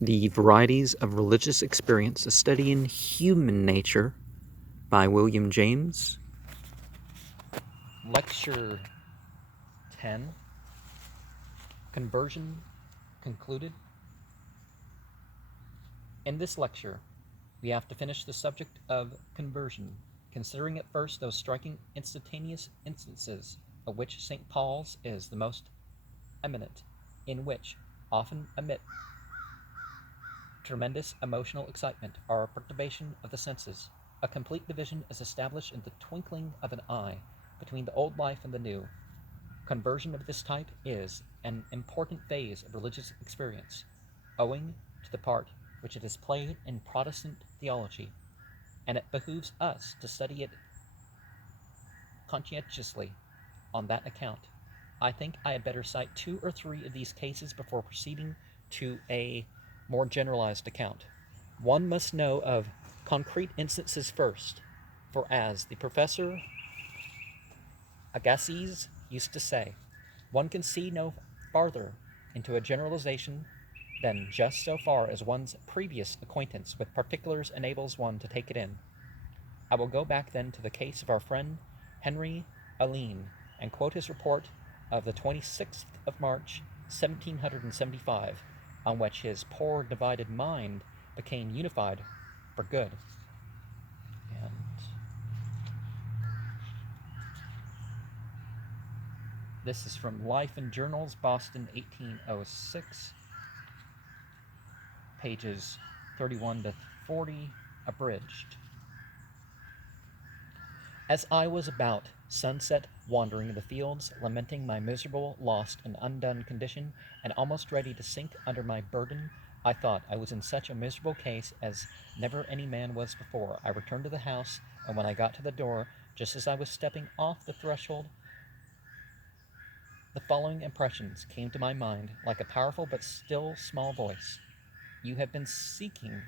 The Varieties of Religious Experience, a study in human nature by William James. Lecture 10, Conversion Concluded. In this lecture, we have to finish the subject of conversion, considering at first those striking instantaneous instances, of which St. Paul's is the most eminent, in which, often amid tremendous emotional excitement or a perturbation of the senses, a complete division is established in the twinkling of an eye between the old life and the new. Conversion of this type is an important phase of religious experience, owing to the part which it has played in Protestant theology, and it behooves us to study it conscientiously on that account. I think I had better cite 2 or 3 of these cases before proceeding to a more generalized account. One must know of concrete instances first, for as the Professor Agassiz used to say, one can see no farther into a generalization than just so far as one's previous acquaintance with particulars enables one to take it in. I will go back then to the case of our friend Henry Alline, and quote his report of the 26th of March, 1775, on which his poor divided mind became unified for good. And this is from Life and Journals, Boston, 1806, pages 31 to 40, abridged. As I was about sunset wandering the fields, lamenting my miserable, lost, and undone condition, and almost ready to sink under my burden, I thought I was in such a miserable case as never any man was before. I returned to the house, and when I got to the door, just as I was stepping off the threshold, the following impressions came to my mind like a powerful but still small voice. You have been seeking,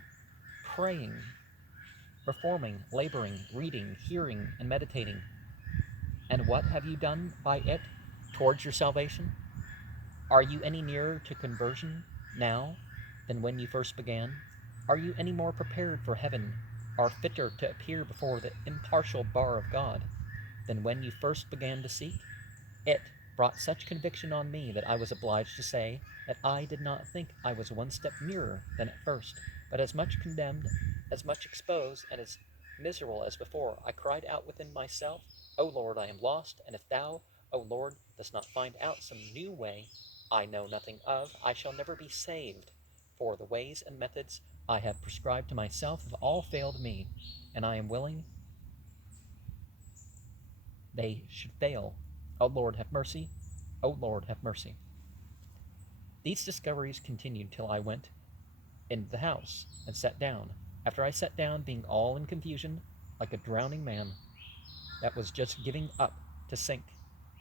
praying, reforming, laboring, reading, hearing, and meditating. And what have you done by it towards your salvation? Are you any nearer to conversion now than when you first began? Are you any more prepared for heaven, or fitter to appear before the impartial bar of God, than when you first began to seek? It brought such conviction on me that I was obliged to say that I did not think I was one step nearer than at first, but as much condemned, as much exposed, and as miserable as before. I cried out within myself, O Lord, I am lost, and if thou, O Lord, dost not find out some new way I know nothing of, I shall never be saved. For the ways and methods I have prescribed to myself have all failed me, and I am willing they should fail. O Lord, have mercy. O Lord, have mercy. These discoveries continued till I went into the house and sat down. After I sat down, being all in confusion, like a drowning man that was just giving up to sink,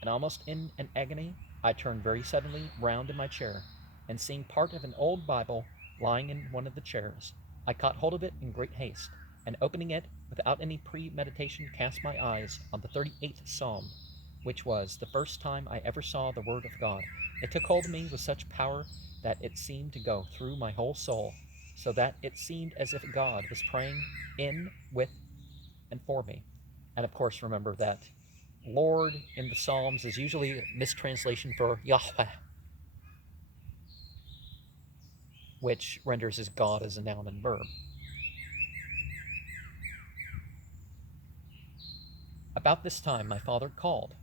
and almost in an agony, I turned very suddenly round in my chair, and seeing part of an old Bible lying in one of the chairs, I caught hold of it in great haste, and opening it without any premeditation, cast my eyes on the 38th Psalm, which was the first time I ever saw the Word of God. It took hold of me with such power that it seemed to go through my whole soul, so that it seemed as if God was praying in, with, and for me. And of course, remember that Lord in the Psalms is usually a mistranslation for Yahweh, which renders as God as a noun and verb. About this time, my father called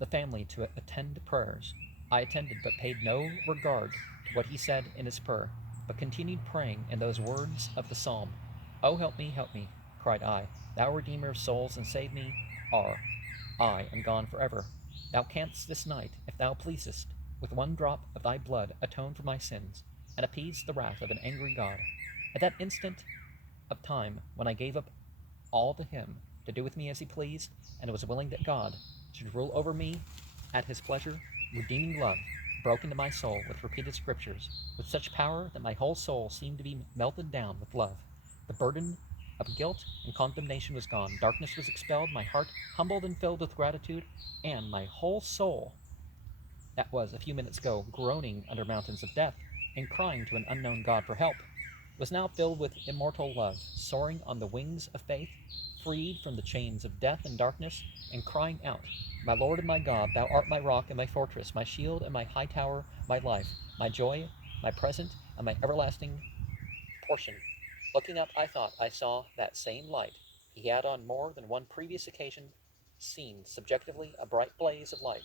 the family to attend prayers. I attended, but paid no regard to what he said in his prayer, but continued praying in those words of the psalm. Oh, help me, cried I. Thou Redeemer of souls, and save me, or I am gone forever. Thou canst this night, if thou pleasest, with one drop of thy blood atone for my sins, and appease the wrath of an angry God. At that instant of time when I gave up all to him to do with me as he pleased, and was willing that God should rule over me at his pleasure, redeeming love broke into my soul with repeated scriptures, with such power that my whole soul seemed to be melted down with love. The burden of guilt and condemnation was gone, darkness was expelled, my heart humbled and filled with gratitude, and my whole soul, that was a few minutes ago groaning under mountains of death, and crying to an unknown God for help, was now filled with immortal love, soaring on the wings of faith, freed from the chains of death and darkness, and crying out, "My Lord and my God, thou art my rock and my fortress, my shield and my high tower, my life, my joy, my present, and my everlasting portion." Looking up, I thought I saw that same light he had on more than one previous occasion seen subjectively a bright blaze of light,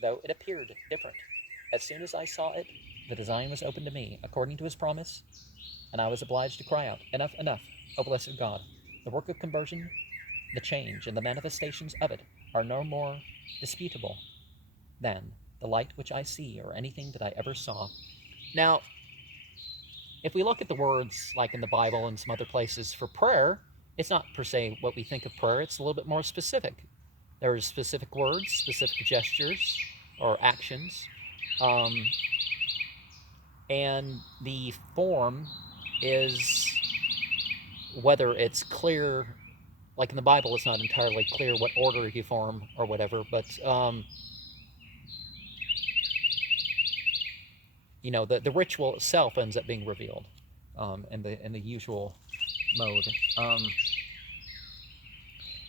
though it appeared different. As soon as I saw it, the design was opened to me, according to his promise, and I was obliged to cry out, "Enough, enough, O blessed God! The work of conversion, the change, and the manifestations of it are no more disputable than the light which I see or anything that I ever saw." Now, if we look at the words like in the Bible and some other places for prayer, it's not per se what we think of prayer, it's a little bit more specific. There are specific words, specific gestures, or actions, um, and the form is whether it's clear, like in the Bible, it's not entirely clear what order you form or whatever, but the ritual itself ends up being revealed in the usual mode.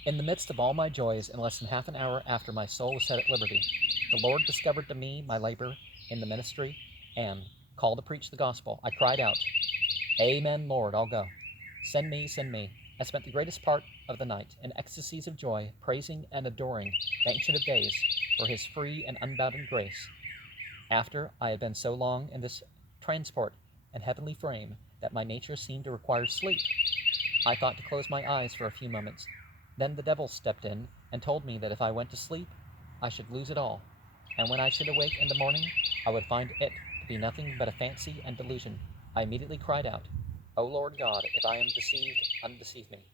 In the midst of all my joys, in less than half an hour after my soul was set at liberty, the Lord discovered to me my labor in the ministry and called to preach the gospel. I cried out, "Amen, Lord, I'll go. Send me, send me." I spent the greatest part of the night in ecstasies of joy, praising and adoring the Ancient of Days for his free and unbounded grace. After I had been so long in this transport and heavenly frame that my nature seemed to require sleep, I thought to close my eyes for a few moments. Then the devil stepped in and told me that if I went to sleep, I should lose it all, and when I should awake in the morning, I would find it to be nothing but a fancy and delusion. I immediately cried out, "O Lord God, if I am deceived, undeceive me."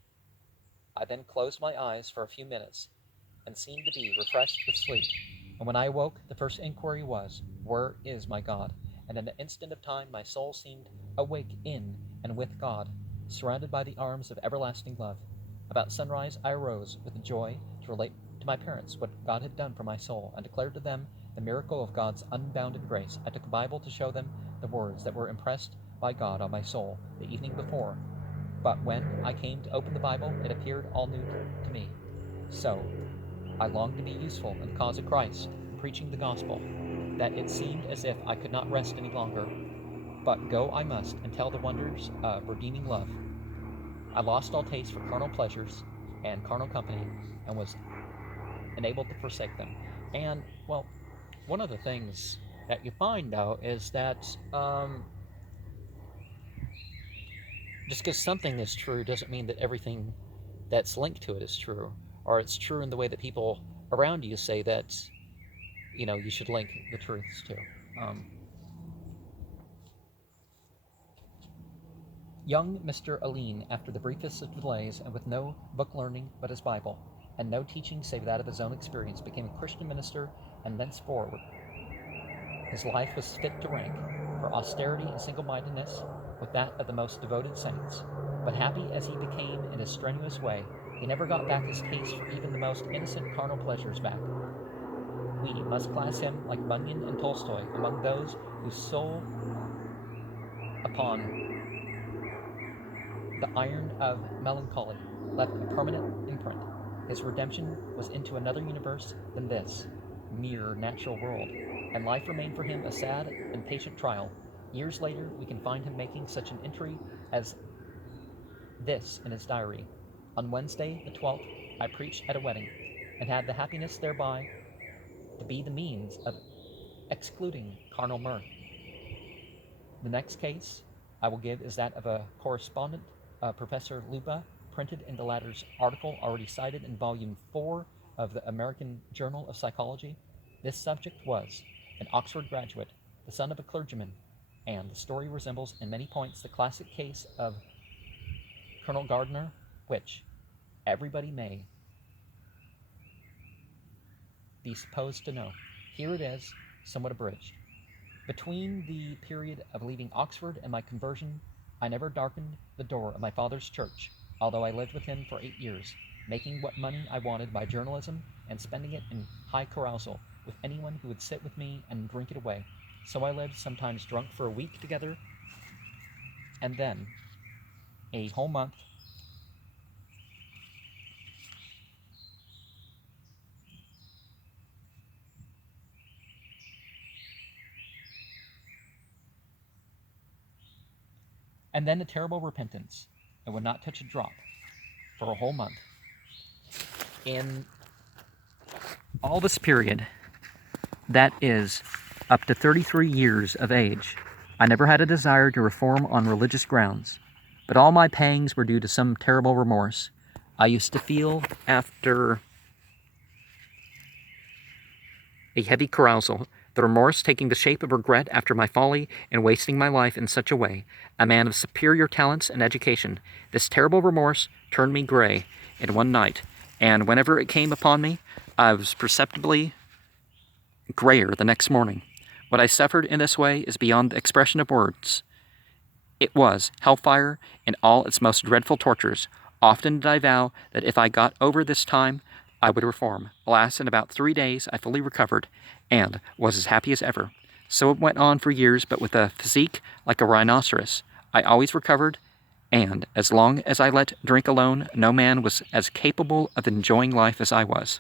I then closed my eyes for a few minutes, and seemed to be refreshed with sleep. And when I awoke, the first inquiry was, "Where is my God?" And in an instant of time my soul seemed awake in and with God, surrounded by the arms of everlasting love. About sunrise I arose with joy to relate to my parents what God had done for my soul, and declared to them the miracle of God's unbounded grace. I took a Bible to show them the words that were impressed by God on my soul the evening before, but when I came to open the Bible, it appeared all new to me. So I longed to be useful in the cause of Christ, preaching the gospel, that it seemed as if I could not rest any longer, but go I must and tell the wonders of redeeming love. I lost all taste for carnal pleasures and carnal company, and was enabled to forsake them. And, well, one of the things that you find, though, is that just because something is true doesn't mean that everything that's linked to it is true, or it's true in the way that people around you say that you should link the truths to. Um, Young Mr. Aline, after the briefest of delays, and with no book learning but his Bible, and no teaching save that of his own experience, became a Christian minister, and thenceforward his life was fit to rank, for austerity and single-mindedness, with that of the most devoted saints. But happy as he became in his strenuous way, he never got back his taste for even the most innocent carnal pleasures back. We must class him, like Bunyan and Tolstoy, among those whose soul upon the iron of melancholy left a permanent imprint. His redemption was into another universe than this mere natural world, and life remained for him a sad and patient trial. Years later, we can find him making such an entry as this in his diary: "On Wednesday, the 12th, I preached at a wedding, and had the happiness thereby to be the means of excluding carnal mirth." The next case I will give is that of a correspondent, Professor Luba, printed in the latter's article already cited in Volume 4 of the American Journal of Psychology. This subject was an Oxford graduate, the son of a clergyman, and the story resembles in many points the classic case of Colonel Gardner, which everybody may be supposed to know. Here it is, somewhat abridged. Between the period of leaving Oxford and my conversion, I never darkened the door of my father's church, although I lived with him for 8 years, making what money I wanted by journalism and spending it in high carousal with anyone who would sit with me and drink it away. So I lived sometimes drunk for a week together, and then a whole month. And then a terrible repentance, and would not touch a drop for a whole month. In all this period, that is up to 33 years of age, I never had a desire to reform on religious grounds, but all my pangs were due to some terrible remorse I used to feel after a heavy carousal, the remorse taking the shape of regret after my folly in wasting my life in such a way. A man of superior talents and education, this terrible remorse turned me gray in one night, and whenever it came upon me, I was perceptibly grayer the next morning. What I suffered in this way is beyond the expression of words. It was hellfire in all its most dreadful tortures. Often did I vow that if I got over this time, I would reform. Alas, in about 3 days I fully recovered, and was as happy as ever. So it went on for years, but with a physique like a rhinoceros. I always recovered, and as long as I let drink alone, no man was as capable of enjoying life as I was.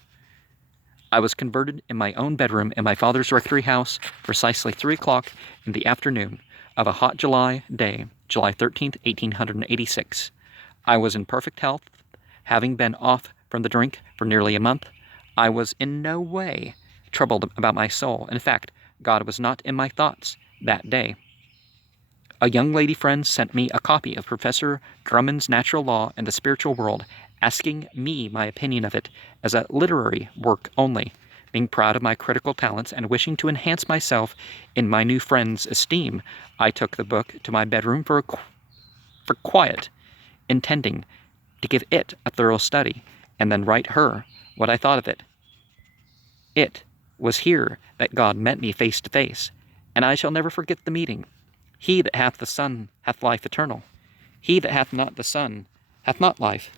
I was converted in my own bedroom in my father's rectory house precisely 3 o'clock in the afternoon of a hot July day, July 13th, 1886. I was in perfect health, having been off from the drink for nearly a month. I was in no way troubled about my soul. In fact, God was not in my thoughts that day. A young lady friend sent me a copy of Professor Drummond's Natural Law and the Spiritual World, asking me my opinion of it as a literary work only. Being proud of my critical talents and wishing to enhance myself in my new friend's esteem, I took the book to my bedroom for quiet, intending to give it a thorough study, and then write her what I thought of it. It was here that God met me face to face, and I shall never forget the meeting. He that hath the Son hath life eternal. He that hath not the Son hath not life.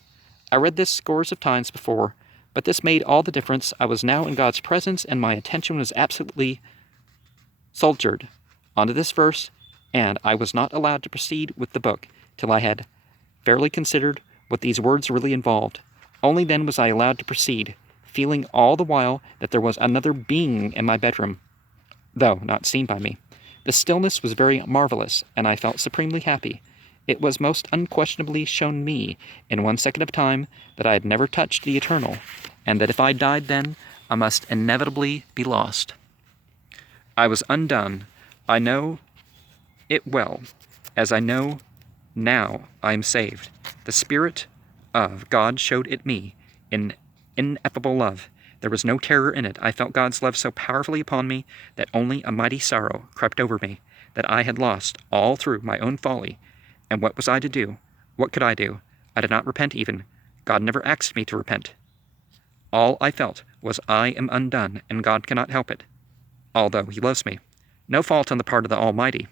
I read this scores of times before, but this made all the difference. I was now in God's presence, and my attention was absolutely soldiered onto this verse, and I was not allowed to proceed with the book till I had fairly considered what these words really involved. Only then was I allowed to proceed, feeling all the while that there was another being in my bedroom, though not seen by me. The stillness was very marvelous, and I felt supremely happy. It was most unquestionably shown me, in 1 second of time, that I had never touched the eternal, and that if I died then, I must inevitably be lost. I was undone. I know it well, as I know now I am saved. The Spirit of God showed it me in ineffable love. There was no terror in it. I felt God's love so powerfully upon me that only a mighty sorrow crept over me, that I had lost all through my own folly. And what was I to do? What could I do? I did not repent even. God never asked me to repent. All I felt was I am undone, and God cannot help it, although He loves me. No fault on the part of the Almighty.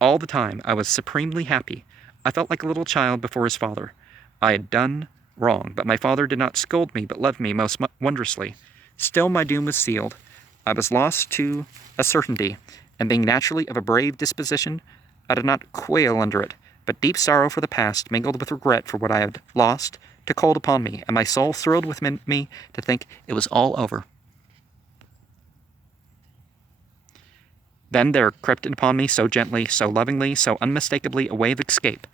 All the time I was supremely happy. I felt like a little child before his father. I had done wrong, but my father did not scold me, but loved me most wondrously. Still my doom was sealed. I was lost to a certainty, and being naturally of a brave disposition, I did not quail under it, but deep sorrow for the past, mingled with regret for what I had lost, took hold upon me, and my soul thrilled within me to think it was all over. Then there crept upon me so gently, so lovingly, so unmistakably a way of escape.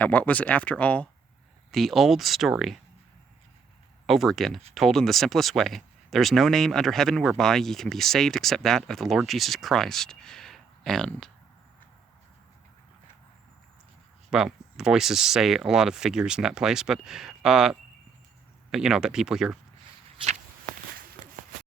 And what was it after all? The old story, over again, told in the simplest way. There is no name under heaven whereby ye can be saved except that of the Lord Jesus Christ. And, well, voices say a lot of figures in that place, but, that people hear.